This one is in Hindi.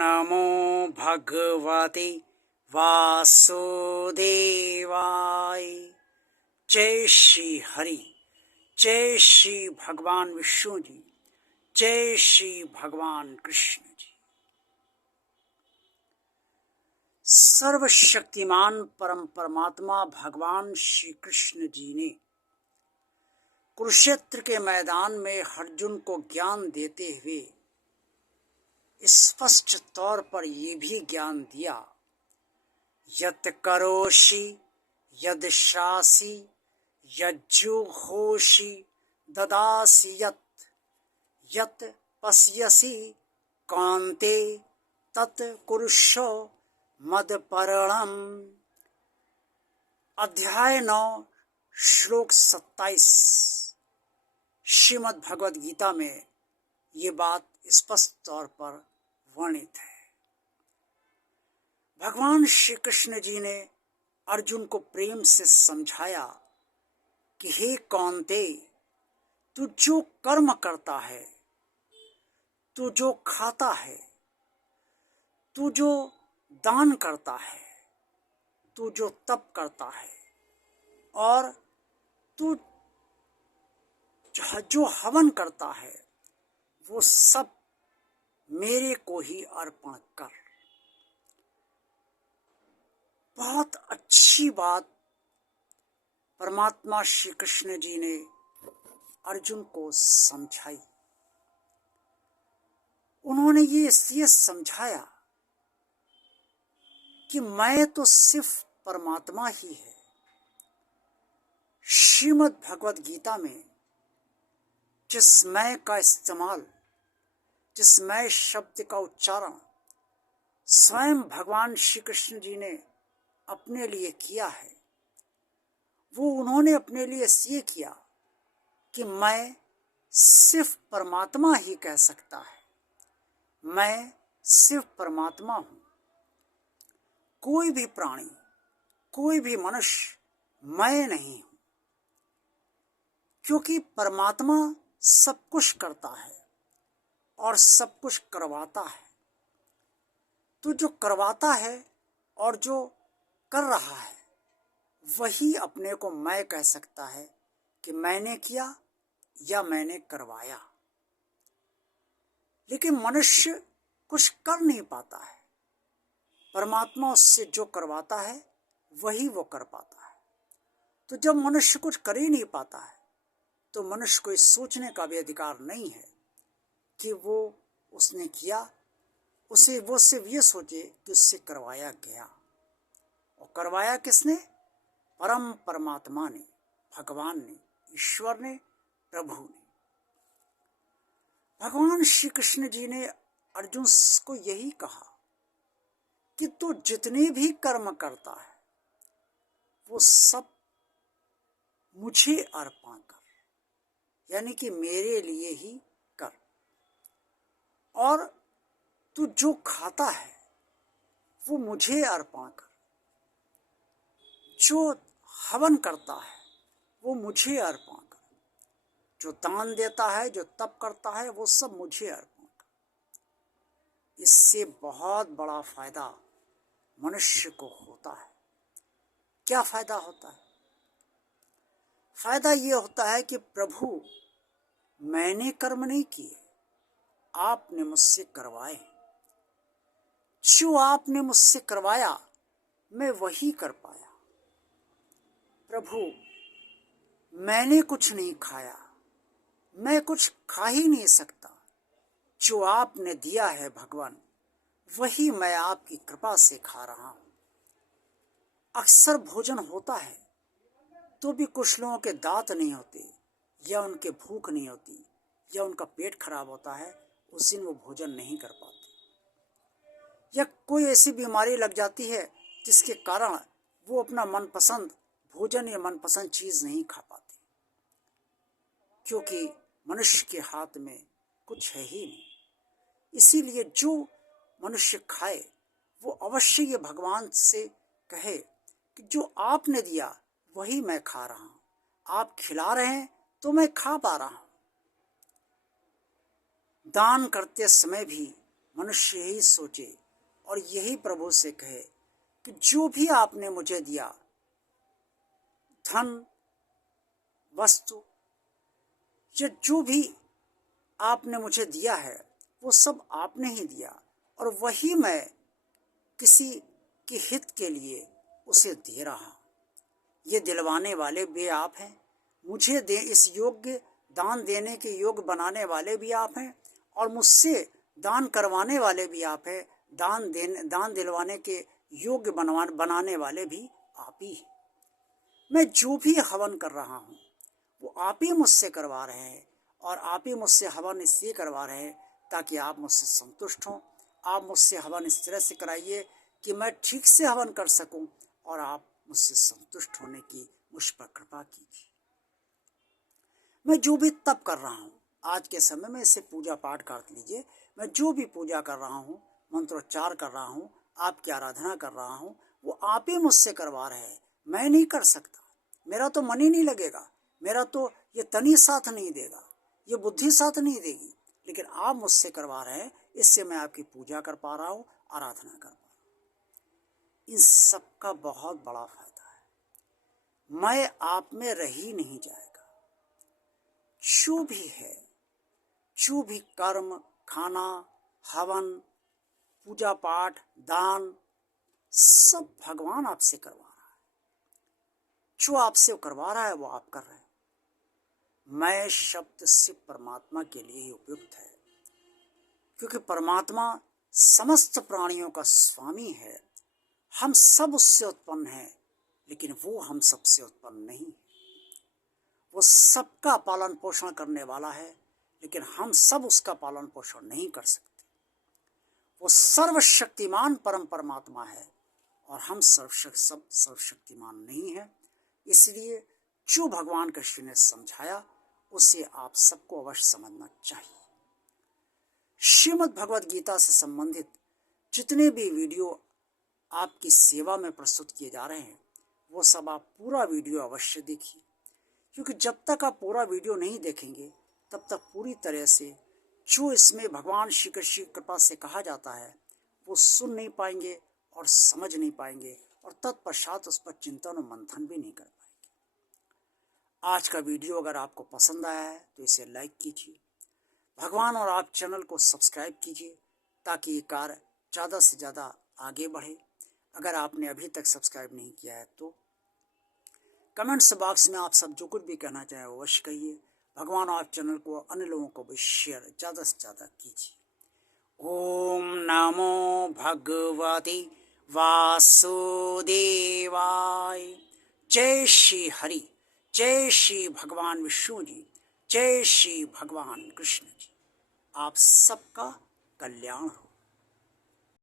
नमो भगवते वासुदेवाय। जय श्री हरि, जय श्री भगवान विष्णु जी, जय श्री भगवान कृष्ण जी। सर्वशक्तिमान परम परमात्मा भगवान श्री कृष्ण जी ने कुरुक्षेत्र के मैदान में अर्जुन को ज्ञान देते हुए स्पष्ट तौर पर ये भी ज्ञान दिया, यत् करोषि यद् श्रासि यज्जुहोषि ददासि यत् पश्यसि कान्ते तत् कुरुष्व मदपरणम्। अध्याय 9 श्लोक 27 श्रीमद् भगवद गीता में ये बात स्पष्ट तौर पर वर्णित है। भगवान श्री कृष्ण जी ने अर्जुन को प्रेम से समझाया कि हे कौन्ते, तू जो कर्म करता है, तू जो खाता है, तू जो दान करता है, तू जो तप करता है और तू जो हवन करता है, वो सब मेरे को ही अर्पण कर। बहुत अच्छी बात परमात्मा श्री कृष्ण जी ने अर्जुन को समझाई। उन्होंने ये इसलिए समझाया कि मैं तो सिर्फ परमात्मा ही है। श्रीमद् भगवद गीता में जिस मैं का इस्तेमाल, जिस मैं शब्द का उच्चारण स्वयं भगवान श्री कृष्ण जी ने अपने लिए किया है, वो उन्होंने अपने लिए इसलिए किया कि मैं सिर्फ परमात्मा ही कह सकता है। मैं सिर्फ परमात्मा हूँ। कोई भी प्राणी, कोई भी मनुष्य मैं नहीं हूँ, क्योंकि परमात्मा सब कुछ करता है और सब कुछ करवाता है। तो जो करवाता है और जो कर रहा है, वही अपने को मैं कह सकता है कि मैंने किया या मैंने करवाया। लेकिन मनुष्य कुछ कर नहीं पाता है। परमात्मा उससे जो करवाता है वही वो कर पाता है। तो जब मनुष्य कुछ कर ही नहीं पाता है, तो मनुष्य को इस सोचने का भी अधिकार नहीं है कि वो उसने किया। उसे वो सिर्फ ये सोचे कि उससे करवाया गया। और करवाया किसने? परम परमात्मा ने, भगवान ने, ईश्वर ने, प्रभु ने। भगवान श्री कृष्ण जी ने अर्जुन को यही कहा कि तू जितने भी कर्म करता है, वो सब मुझे अर्पण कर, यानी कि मेरे लिए ही कर। और तू जो खाता है वो मुझे अर्पण कर, जो हवन करता है वो मुझे अर्पण कर, जो दान देता है, जो तप करता है, वो सब मुझे अर्पण कर। इससे बहुत बड़ा फायदा मनुष्य को होता है। क्या फायदा होता है? फायदा ये होता है कि प्रभु, मैंने कर्म नहीं किए, आपने मुझसे करवाए। जो आपने मुझसे करवाया मैं वही कर पाया। प्रभु, मैंने कुछ नहीं खाया, मैं कुछ खा ही नहीं सकता। जो आपने दिया है भगवान, वही मैं आपकी कृपा से खा रहा हूँ। अक्सर भोजन होता है तो भी कुछ लोगों के दांत नहीं होते, या उनके भूख नहीं होती, या उनका पेट खराब होता है, उस दिन वो भोजन नहीं कर पाते। या कोई ऐसी बीमारी लग जाती है जिसके कारण वो अपना मनपसंद भोजन या मनपसंद चीज़ नहीं खा पाते, क्योंकि मनुष्य के हाथ में कुछ है ही नहीं। इसीलिए जो मनुष्य खाए वो अवश्य ये भगवान से कहे कि जो आपने दिया वही मैं खा रहा हूँ। आप खिला रहे हैं तो मैं खा पा रहा हूँ। दान करते समय भी मनुष्य यही सोचे और यही प्रभु से कहे कि जो भी आपने मुझे दिया, धन, वस्तु, या जो भी आपने मुझे दिया है, वो सब आपने ही दिया और वही मैं किसी के हित के लिए उसे दे रहा। ये दिलवाने वाले भी आप हैं, मुझे इस योग्य दान देने के योग्य बनाने वाले भी आप हैं और मुझसे दान करवाने वाले भी आप हैं, दान दिलवाने के योग्य बनाने वाले भी आप ही हैं। मैं जो भी हवन कर रहा हूँ वो आप ही मुझसे करवा रहे हैं और आप ही मुझसे हवन इसलिए करवा रहे हैं ताकि आप मुझसे संतुष्ट हों। आप मुझसे हवन इस तरह से कराइए कि मैं ठीक से हवन कर सकूं और आप मुझसे संतुष्ट होने की मुझ पर कृपा कीजिए। मैं जो भी तप कर रहा हूँ आज के समय में, इसे पूजा पाठ कर लीजिए, मैं जो भी पूजा कर रहा हूँ, मंत्रोच्चार कर रहा हूँ, आपकी आराधना कर रहा हूँ, वो आप ही मुझसे करवा रहे हैं। मैं नहीं कर सकता, मेरा तो मन ही नहीं लगेगा, मेरा तो ये तन ही साथ नहीं देगा, ये बुद्धि साथ नहीं देगी, लेकिन आप मुझसे करवा रहे हैं, इससे मैं आपकी पूजा कर पा रहा हूँ, आराधना कर पा रहा हूँ। इन सब का बहुत बड़ा फायदा है। मैं आप में रह ही नहीं जाएगा। जो भी है, जो भी कर्म, खाना, हवन, पूजा पाठ, दान, सब भगवान आपसे करवा रहा है। जो आपसे करवा रहा है वो आप कर रहे हैं। मैं शब्द सिर्फ परमात्मा के लिए ही उपयुक्त है, क्योंकि परमात्मा समस्त प्राणियों का स्वामी है। हम सब उससे उत्पन्न हैं, लेकिन वो हम सबसे उत्पन्न नहीं। वो सबका पालन पोषण करने वाला है, लेकिन हम सब उसका पालन पोषण नहीं कर सकते। वो सर्वशक्तिमान परम परमात्मा है और हम सब सर्वशक्तिमान नहीं है। इसलिए जो भगवान कृष्ण ने समझाया उसे आप सबको अवश्य समझना चाहिए। श्रीमद् भगवद गीता से संबंधित जितने भी वीडियो आपकी सेवा में प्रस्तुत किए जा रहे हैं, वो सब आप पूरा वीडियो अवश्य देखिए, क्योंकि जब तक आप पूरा वीडियो नहीं देखेंगे तब तक पूरी तरह से जो इसमें भगवान श्री कृष्ण की कृपा से कहा जाता है वो सुन नहीं पाएंगे और समझ नहीं पाएंगे और तत्पश्चात उस पर चिंतन और मंथन भी नहीं कर पाएंगे। आज का वीडियो अगर आपको पसंद आया है तो इसे लाइक कीजिए, भगवान और आप चैनल को सब्सक्राइब कीजिए ताकि ये कार्य ज़्यादा से ज़्यादा आगे बढ़े। अगर आपने अभी तक सब्सक्राइब नहीं किया है तो कमेंट्स बॉक्स में आप सब जो कुछ भी कहना चाहें वो अवश्य कहिए। भगवान और आप चैनल को अन्य लोगों को भी शेयर ज़्यादा से ज़्यादा कीजिए। ओम नमो भगवते वासुदेवाय। जय श्री हरि, जय श्री भगवान विष्णु जी, जय श्री भगवान कृष्ण जी। आप सबका कल्याण हो।